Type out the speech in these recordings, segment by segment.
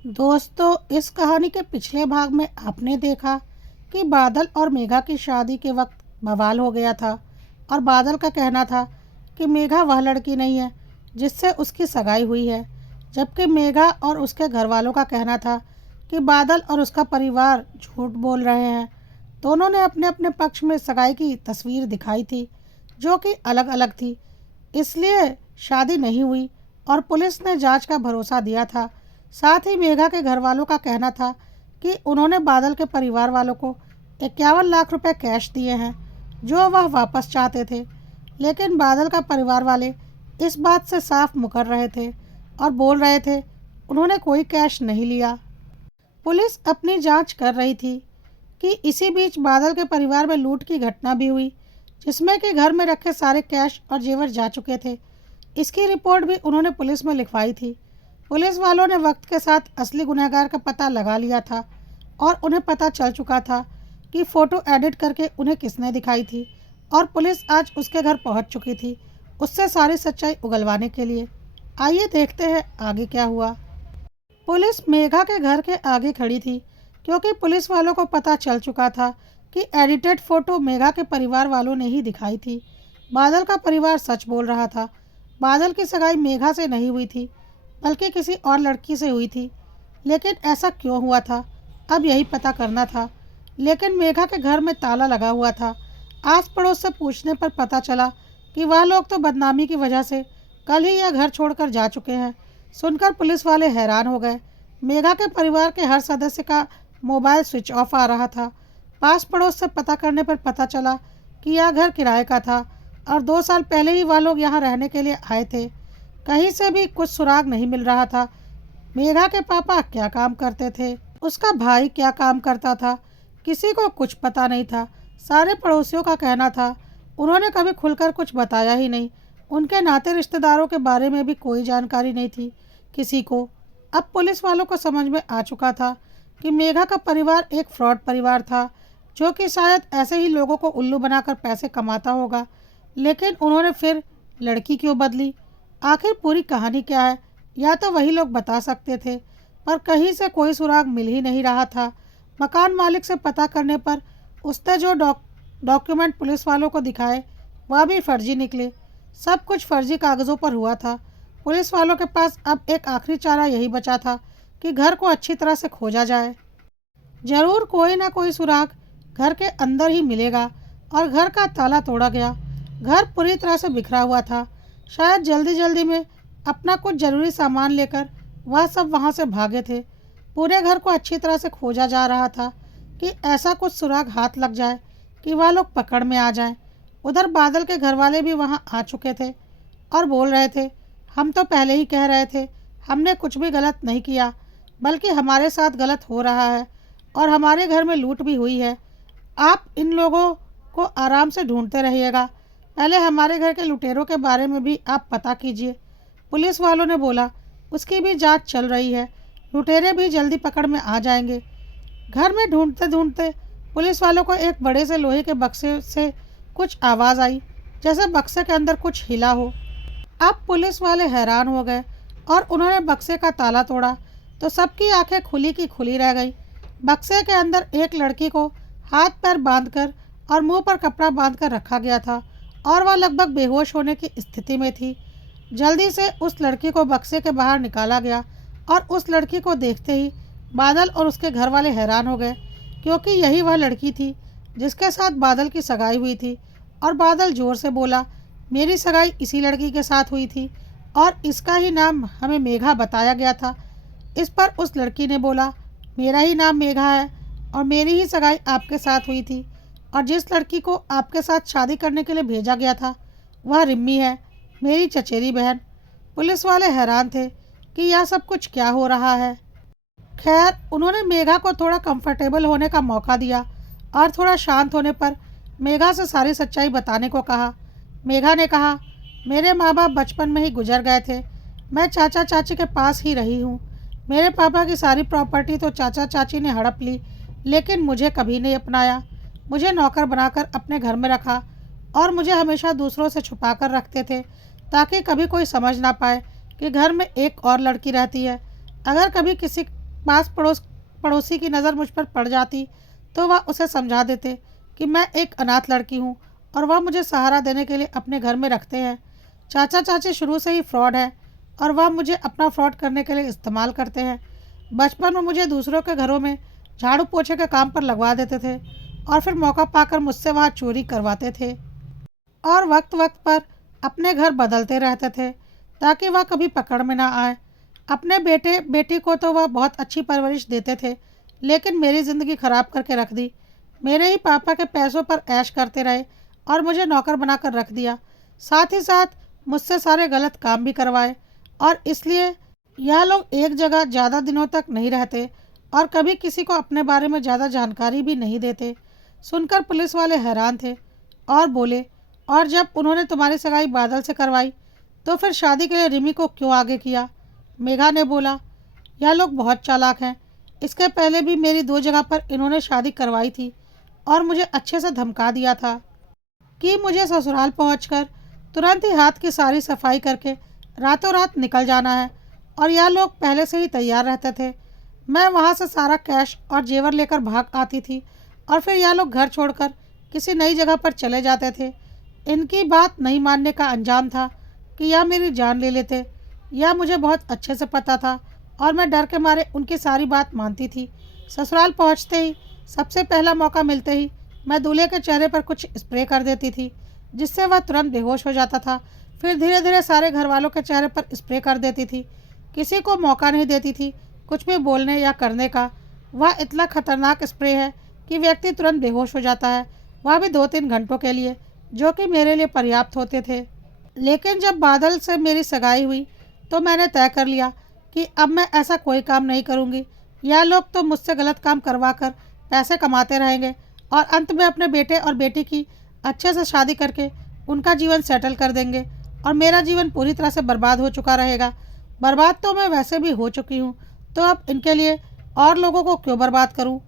दोस्तों, इस कहानी के पिछले भाग में आपने देखा कि बादल और मेघा की शादी के वक्त बवाल हो गया था और बादल का कहना था कि मेघा वह लड़की नहीं है जिससे उसकी सगाई हुई है, जबकि मेघा और उसके घर वालों का कहना था कि बादल और उसका परिवार झूठ बोल रहे हैं। दोनों ने अपने अपने पक्ष में सगाई की तस्वीर दिखाई थी, जो कि अलग अलग थी। इसलिए शादी नहीं हुई और पुलिस ने जांच का भरोसा दिया था। साथ ही मेघा के घर वालों का कहना था कि उन्होंने बादल के परिवार वालों को 51 लाख रुपए कैश दिए हैं, जो वह वापस चाहते थे। लेकिन बादल का परिवार वाले इस बात से साफ मुकर रहे थे और बोल रहे थे उन्होंने कोई कैश नहीं लिया। पुलिस अपनी जांच कर रही थी कि इसी बीच बादल के परिवार में लूट की घटना भी हुई, जिसमें कि घर में रखे सारे कैश और जेवर जा चुके थे। इसकी रिपोर्ट भी उन्होंने पुलिस में लिखवाई थी। पुलिस वालों ने वक्त के साथ असली गुनहगार का पता लगा लिया था और उन्हें पता चल चुका था कि फ़ोटो एडिट करके उन्हें किसने दिखाई थी, और पुलिस आज उसके घर पहुंच चुकी थी उससे सारी सच्चाई उगलवाने के लिए। आइए देखते हैं आगे क्या हुआ। पुलिस मेघा के घर के आगे खड़ी थी, क्योंकि पुलिस वालों को पता चल चुका था कि एडिटेड फ़ोटो मेघा के परिवार वालों ने ही दिखाई थी। बादल का परिवार सच बोल रहा था। बादल की सगाई मेघा से नहीं हुई थी, बल्कि किसी और लड़की से हुई थी। लेकिन ऐसा क्यों हुआ था, अब यही पता करना था। लेकिन मेघा के घर में ताला लगा हुआ था। आस पड़ोस से पूछने पर पता चला कि वह लोग तो बदनामी की वजह से कल ही यह घर छोड़कर जा चुके हैं। सुनकर पुलिस वाले हैरान हो गए। मेघा के परिवार के हर सदस्य का मोबाइल स्विच ऑफ आ रहा था। पास पड़ोस से पता करने पर पता चला कि यह घर किराए का था और 2 साल पहले ही वह लोग यहाँ रहने के लिए आए थे। कहीं से भी कुछ सुराग नहीं मिल रहा था। मेघा के पापा क्या काम करते थे, उसका भाई क्या काम करता था, किसी को कुछ पता नहीं था। सारे पड़ोसियों का कहना था उन्होंने कभी खुलकर कुछ बताया ही नहीं। उनके नाते रिश्तेदारों के बारे में भी कोई जानकारी नहीं थी किसी को। अब पुलिस वालों को समझ में आ चुका था कि मेघा का परिवार एक फ्रॉड परिवार था, जो कि शायद ऐसे ही लोगों को उल्लू बनाकर पैसे कमाता होगा। लेकिन उन्होंने फिर लड़की क्यों बदली? आखिर पूरी कहानी क्या है, या तो वही लोग बता सकते थे, पर कहीं से कोई सुराग मिल ही नहीं रहा था। मकान मालिक से पता करने पर उसने जो डॉक्यूमेंट पुलिस वालों को दिखाए वह भी फर्जी निकले। सब कुछ फर्जी कागज़ों पर हुआ था। पुलिस वालों के पास अब एक आखिरी चारा यही बचा था कि घर को अच्छी तरह से खोजा जाए। जरूर कोई ना कोई सुराग घर के अंदर ही मिलेगा। और घर का ताला तोड़ा गया। घर पूरी तरह से बिखरा हुआ था। शायद जल्दी जल्दी में अपना कुछ ज़रूरी सामान लेकर वह सब वहाँ से भागे थे। पूरे घर को अच्छी तरह से खोजा जा रहा था कि ऐसा कुछ सुराग हाथ लग जाए कि वह लोग पकड़ में आ जाएं। उधर बादल के घर वाले भी वहाँ आ चुके थे और बोल रहे थे हम तो पहले ही कह रहे थे, हमने कुछ भी गलत नहीं किया, बल्कि हमारे साथ गलत हो रहा है और हमारे घर में लूट भी हुई है। आप इन लोगों को आराम से ढूंढते रहिएगा, पहले हमारे घर के लुटेरों के बारे में भी आप पता कीजिए। पुलिस वालों ने बोला उसकी भी जांच चल रही है, लुटेरे भी जल्दी पकड़ में आ जाएंगे। घर में ढूंढते ढूंढते पुलिस वालों को एक बड़े से लोहे के बक्से से कुछ आवाज़ आई, जैसे बक्से के अंदर कुछ हिला हो। अब पुलिस वाले हैरान हो गए और उन्होंने बक्से का ताला तोड़ा तो सबकी आंखें खुली की खुली रह गई। बक्से के अंदर एक लड़की को हाथ पैर बांधकर और मुंह पर कपड़ा बांधकर रखा गया था और वह लगभग बेहोश होने की स्थिति में थी। जल्दी से उस लड़की को बक्से के बाहर निकाला गया और उस लड़की को देखते ही बादल और उसके घर वाले हैरान हो गए, क्योंकि यही वह लड़की थी जिसके साथ बादल की सगाई हुई थी। और बादल जोर से बोला मेरी सगाई इसी लड़की के साथ हुई थी और इसका ही नाम हमें मेघा बताया गया था। इस पर उस लड़की ने बोला मेरा ही नाम मेघा है और मेरी ही सगाई आपके साथ हुई थी, और जिस लड़की को आपके साथ शादी करने के लिए भेजा गया था वह रिम्मी है, मेरी चचेरी बहन। पुलिस वाले हैरान थे कि यह सब कुछ क्या हो रहा है। खैर, उन्होंने मेघा को थोड़ा कंफर्टेबल होने का मौका दिया और थोड़ा शांत होने पर मेघा से सारी सच्चाई बताने को कहा। मेघा ने कहा मेरे माँ बाप बचपन में ही गुजर गए थे, मैं चाचा चाची के पास ही रही हूँ। मेरे पापा की सारी प्रॉपर्टी तो चाचा चाची ने हड़प ली, लेकिन मुझे कभी नहीं अपनाया। मुझे नौकर बनाकर अपने घर में रखा और मुझे हमेशा दूसरों से छुपा कर रखते थे, ताकि कभी कोई समझ ना पाए कि घर में एक और लड़की रहती है। अगर कभी किसी पास पड़ोसी की नज़र मुझ पर पड़ जाती तो वह उसे समझा देते कि मैं एक अनाथ लड़की हूँ और वह मुझे सहारा देने के लिए अपने घर में रखते हैं। चाचा चाची शुरू से ही फ्रॉड है और वह मुझे अपना फ्रॉड करने के लिए इस्तेमाल करते हैं। बचपन में मुझे दूसरों के घरों में झाड़ू पोछे के काम पर लगवा देते थे और फिर मौका पाकर मुझसे वहाँ चोरी करवाते थे और वक्त वक्त पर अपने घर बदलते रहते थे ताकि वह कभी पकड़ में ना आए। अपने बेटे बेटी को तो वह बहुत अच्छी परवरिश देते थे, लेकिन मेरी ज़िंदगी ख़राब करके रख दी। मेरे ही पापा के पैसों पर ऐश करते रहे और मुझे नौकर बनाकर रख दिया। साथ ही साथ मुझसे सारे गलत काम भी करवाए और इसलिए यह लोग एक जगह ज़्यादा दिनों तक नहीं रहते और कभी किसी को अपने बारे में ज़्यादा जानकारी भी नहीं देते। सुनकर पुलिस वाले हैरान थे और बोले, और जब उन्होंने तुम्हारी सगाई बादल से करवाई तो फिर शादी के लिए रिमी को क्यों आगे किया? मेघा ने बोला, यह लोग बहुत चालाक हैं। इसके पहले भी मेरी 2 जगह पर इन्होंने शादी करवाई थी और मुझे अच्छे से धमका दिया था कि मुझे ससुराल पहुंचकर तुरंत ही हाथ की सारी सफाई करके रातों रात निकल जाना है और यह लोग पहले से ही तैयार रहते थे। मैं वहां से सारा कैश और जेवर लेकर भाग आती थी और फिर यह लोग घर छोड़कर किसी नई जगह पर चले जाते थे। इनकी बात नहीं मानने का अंजाम था कि यह मेरी जान ले लेते। यह मुझे बहुत अच्छे से पता था और मैं डर के मारे उनकी सारी बात मानती थी। ससुराल पहुंचते ही सबसे पहला मौका मिलते ही मैं दूल्हे के चेहरे पर कुछ स्प्रे कर देती थी जिससे वह तुरंत बेहोश हो जाता था। फिर धीरे धीरे सारे घर वालों के चेहरे पर स्प्रे कर देती थी। किसी को मौका नहीं देती थी कुछ भी बोलने या करने का। वह इतना खतरनाक स्प्रे है कि व्यक्ति तुरंत बेहोश हो जाता है, वह भी 2-3 घंटों के लिए, जो कि मेरे लिए पर्याप्त होते थे। लेकिन जब बादल से मेरी सगाई हुई तो मैंने तय कर लिया कि अब मैं ऐसा कोई काम नहीं करूंगी। यह लोग तो मुझसे गलत काम करवा कर पैसे कमाते रहेंगे और अंत में अपने बेटे और बेटी की अच्छे से शादी करके उनका जीवन सेटल कर देंगे और मेरा जीवन पूरी तरह से बर्बाद हो चुका रहेगा। बर्बाद तो मैं वैसे भी हो चुकी हूँ, तो अब इनके लिए और लोगों को क्यों बर्बाद करूँ?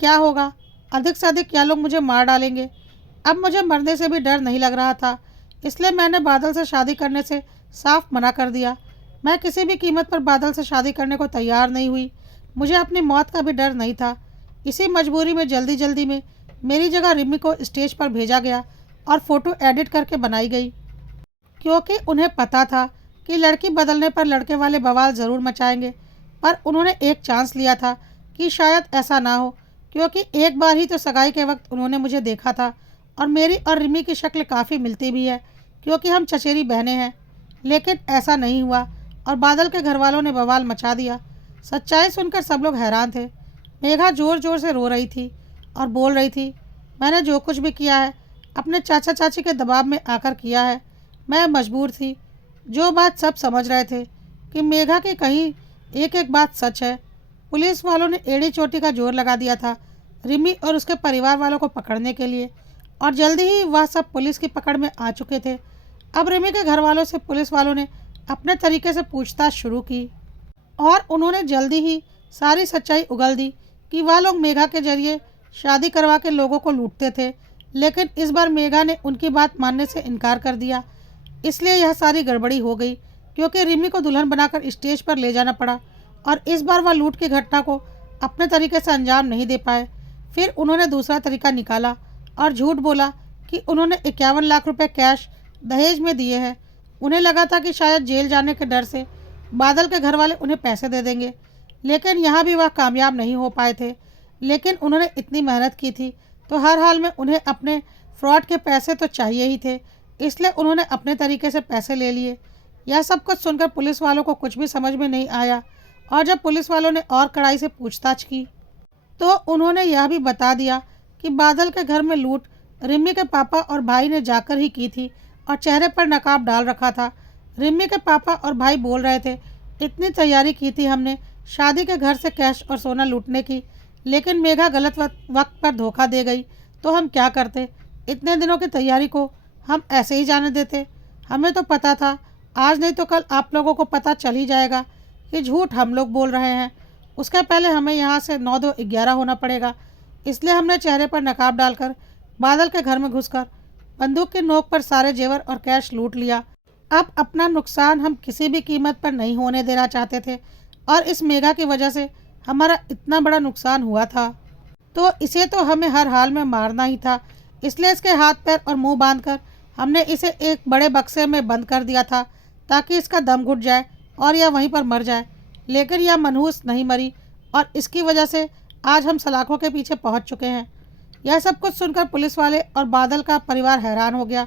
क्या होगा? अधिक से अधिक यह लोग मुझे मार डालेंगे। अब मुझे मरने से भी डर नहीं लग रहा था, इसलिए मैंने बादल से शादी करने से साफ मना कर दिया। मैं किसी भी कीमत पर बादल से शादी करने को तैयार नहीं हुई। मुझे अपनी मौत का भी डर नहीं था। इसी मजबूरी में जल्दी जल्दी में मेरी जगह रिमी को स्टेज पर भेजा गया और फ़ोटो एडिट करके बनाई गई, क्योंकि उन्हें पता था कि लड़की बदलने पर लड़के वाले बवाल ज़रूर मचाएंगे। पर उन्होंने एक चांस लिया था कि शायद ऐसा ना हो, क्योंकि एक बार ही तो सगाई के वक्त उन्होंने मुझे देखा था और मेरी और रिमी की शक्ल काफ़ी मिलती भी है, क्योंकि हम चचेरी बहनें हैं। लेकिन ऐसा नहीं हुआ और बादल के घर वालों ने बवाल मचा दिया। सच्चाई सुनकर सब लोग हैरान थे। मेघा ज़ोर ज़ोर से रो रही थी और बोल रही थी, मैंने जो कुछ भी किया है अपने चाचा चाची के दबाव में आकर किया है। मैं मजबूर थी। जो बात सब समझ रहे थे कि मेघा की कहीं एक एक बात सच है। पुलिस वालों ने एड़ी चोटी का जोर लगा दिया था रिमी और उसके परिवार वालों को पकड़ने के लिए, और जल्दी ही वह सब पुलिस की पकड़ में आ चुके थे। अब रिमी के घर वालों से पुलिस वालों ने अपने तरीके से पूछताछ शुरू की और उन्होंने जल्दी ही सारी सच्चाई उगल दी कि वह लोग मेघा के जरिए शादी करवा के लोगों को लूटते थे। लेकिन इस बार मेघा ने उनकी बात मानने से इनकार कर दिया, इसलिए यह सारी गड़बड़ी हो गई, क्योंकि रिमी को दुल्हन बनाकर स्टेज पर ले जाना पड़ा और इस बार वह लूट की घटना को अपने तरीके से अंजाम नहीं दे पाए। फिर उन्होंने दूसरा तरीका निकाला और झूठ बोला कि उन्होंने 51 लाख रुपए कैश दहेज में दिए हैं। उन्हें लगा था कि शायद जेल जाने के डर से बादल के घर वाले उन्हें पैसे दे देंगे, लेकिन यहाँ भी वह कामयाब नहीं हो पाए थे। लेकिन उन्होंने इतनी मेहनत की थी तो हर हाल में उन्हें अपने फ्रॉड के पैसे तो चाहिए ही थे, इसलिए उन्होंने अपने तरीके से पैसे ले लिए। यह सब कुछ सुनकर पुलिस वालों को कुछ भी समझ में नहीं आया और जब पुलिस वालों ने और कड़ाई से पूछताछ की तो उन्होंने यह भी बता दिया कि बादल के घर में लूट रिमी के पापा और भाई ने जाकर ही की थी और चेहरे पर नकाब डाल रखा था। रिमी के पापा और भाई बोल रहे थे, इतनी तैयारी की थी हमने शादी के घर से कैश और सोना लूटने की, लेकिन मेघा गलत वक्त पर धोखा दे गई तो हम क्या करते? इतने दिनों की तैयारी को हम ऐसे ही जाने देते? हमें तो पता था आज नहीं तो कल आप लोगों को पता चल ही जाएगा कि झूठ हम लोग बोल रहे हैं। उसके पहले हमें यहाँ से 9-2-11 होना पड़ेगा, इसलिए हमने चेहरे पर नकाब डालकर बादल के घर में घुसकर बंदूक की नोक पर सारे जेवर और कैश लूट लिया। अब अपना नुकसान हम किसी भी कीमत पर नहीं होने देना चाहते थे और इस मेघा की वजह से हमारा इतना बड़ा नुकसान हुआ था, तो इसे तो हमें हर हाल में मारना ही था। इसलिए इसके हाथ पैर और मुंह बांधकर हमने इसे एक बड़े बक्से में बंद कर दिया था, ताकि इसका दम घुट जाए और यह वहीं पर मर जाए। लेकिन यह मनहूस नहीं मरी और इसकी वजह से आज हम सलाखों के पीछे पहुंच चुके हैं। यह सब कुछ सुनकर पुलिस वाले और बादल का परिवार हैरान हो गया।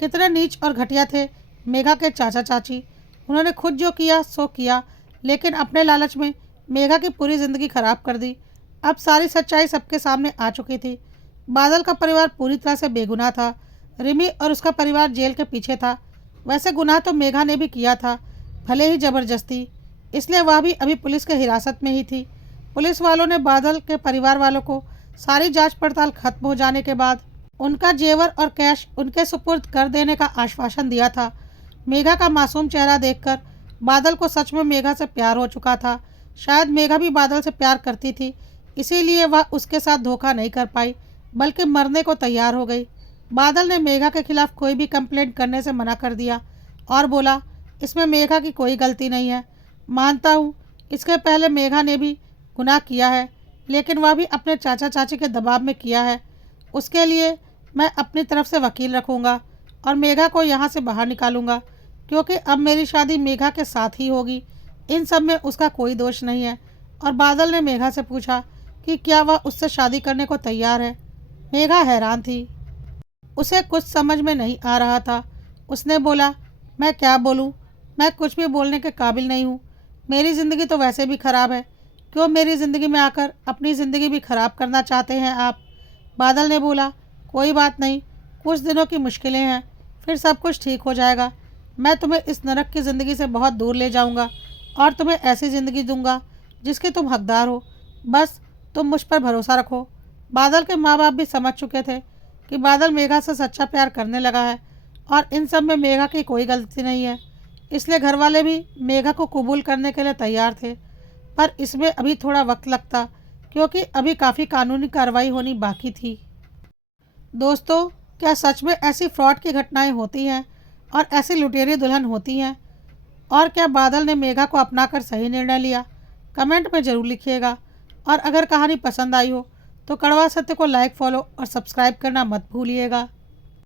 कितने नीच और घटिया थे मेघा के चाचा चाची। उन्होंने खुद जो किया सो किया, लेकिन अपने लालच में मेघा की पूरी ज़िंदगी खराब कर दी। अब सारी सच्चाई सबके सामने आ चुकी थी। बादल का परिवार पूरी तरह से बेगुनाह था। रिमी और उसका परिवार जेल के पीछे था। वैसे गुनाह तो मेघा ने भी किया था, भले ही ज़बरदस्ती, इसलिए वह भी अभी पुलिस के हिरासत में ही थी। पुलिस वालों ने बादल के परिवार वालों को सारी जांच पड़ताल खत्म हो जाने के बाद उनका जेवर और कैश उनके सुपुर्द कर देने का आश्वासन दिया था। मेघा का मासूम चेहरा देखकर बादल को सच में मेघा से प्यार हो चुका था। शायद मेघा भी बादल से प्यार करती थी, इसीलिए वह उसके साथ धोखा नहीं कर पाई, बल्कि मरने को तैयार हो गई। बादल ने मेघा के खिलाफ कोई भी कंप्लेंट करने से मना कर दिया और बोला, इसमें मेघा की कोई गलती नहीं है। मानता हूँ इसके पहले मेघा ने भी गुनाह किया है, लेकिन वह भी अपने चाचा चाची के दबाव में किया है। उसके लिए मैं अपनी तरफ से वकील रखूँगा और मेघा को यहाँ से बाहर निकालूंगा, क्योंकि अब मेरी शादी मेघा के साथ ही होगी। इन सब में उसका कोई दोष नहीं है। और बादल ने मेघा से पूछा कि क्या वह उससे शादी करने को तैयार है। मेघा हैरान थी, उसे कुछ समझ में नहीं आ रहा था। उसने बोला, मैं क्या बोलूँ, मैं कुछ भी बोलने के काबिल नहीं हूँ। मेरी ज़िंदगी तो वैसे भी ख़राब है, क्यों मेरी ज़िंदगी में आकर अपनी ज़िंदगी भी ख़राब करना चाहते हैं आप। बादल ने बोला, कोई बात नहीं, कुछ दिनों की मुश्किलें हैं, फिर सब कुछ ठीक हो जाएगा। मैं तुम्हें इस नरक की ज़िंदगी से बहुत दूर ले जाऊंगा और तुम्हें ऐसी ज़िंदगी दूंगा जिसके तुम हकदार हो। बस तुम मुझ पर भरोसा रखो। बादल के माँ बाप भी समझ चुके थे कि बादल मेघा से सच्चा प्यार करने लगा है और इन सब में मेघा की कोई गलती नहीं है। इसलिए घर वाले भी मेघा को कबूल करने के लिए तैयार थे, पर इसमें अभी थोड़ा वक्त लगता, क्योंकि अभी काफ़ी कानूनी कार्रवाई होनी बाकी थी। दोस्तों, क्या सच में ऐसी फ्रॉड की घटनाएं होती हैं और ऐसी लुटेरी दुल्हन होती हैं? और क्या बादल ने मेघा को अपनाकर सही निर्णय लिया? कमेंट में ज़रूर लिखिएगा। और अगर कहानी पसंद आई हो तो कड़वा सत्य को लाइक, फॉलो और सब्सक्राइब करना मत भूलिएगा।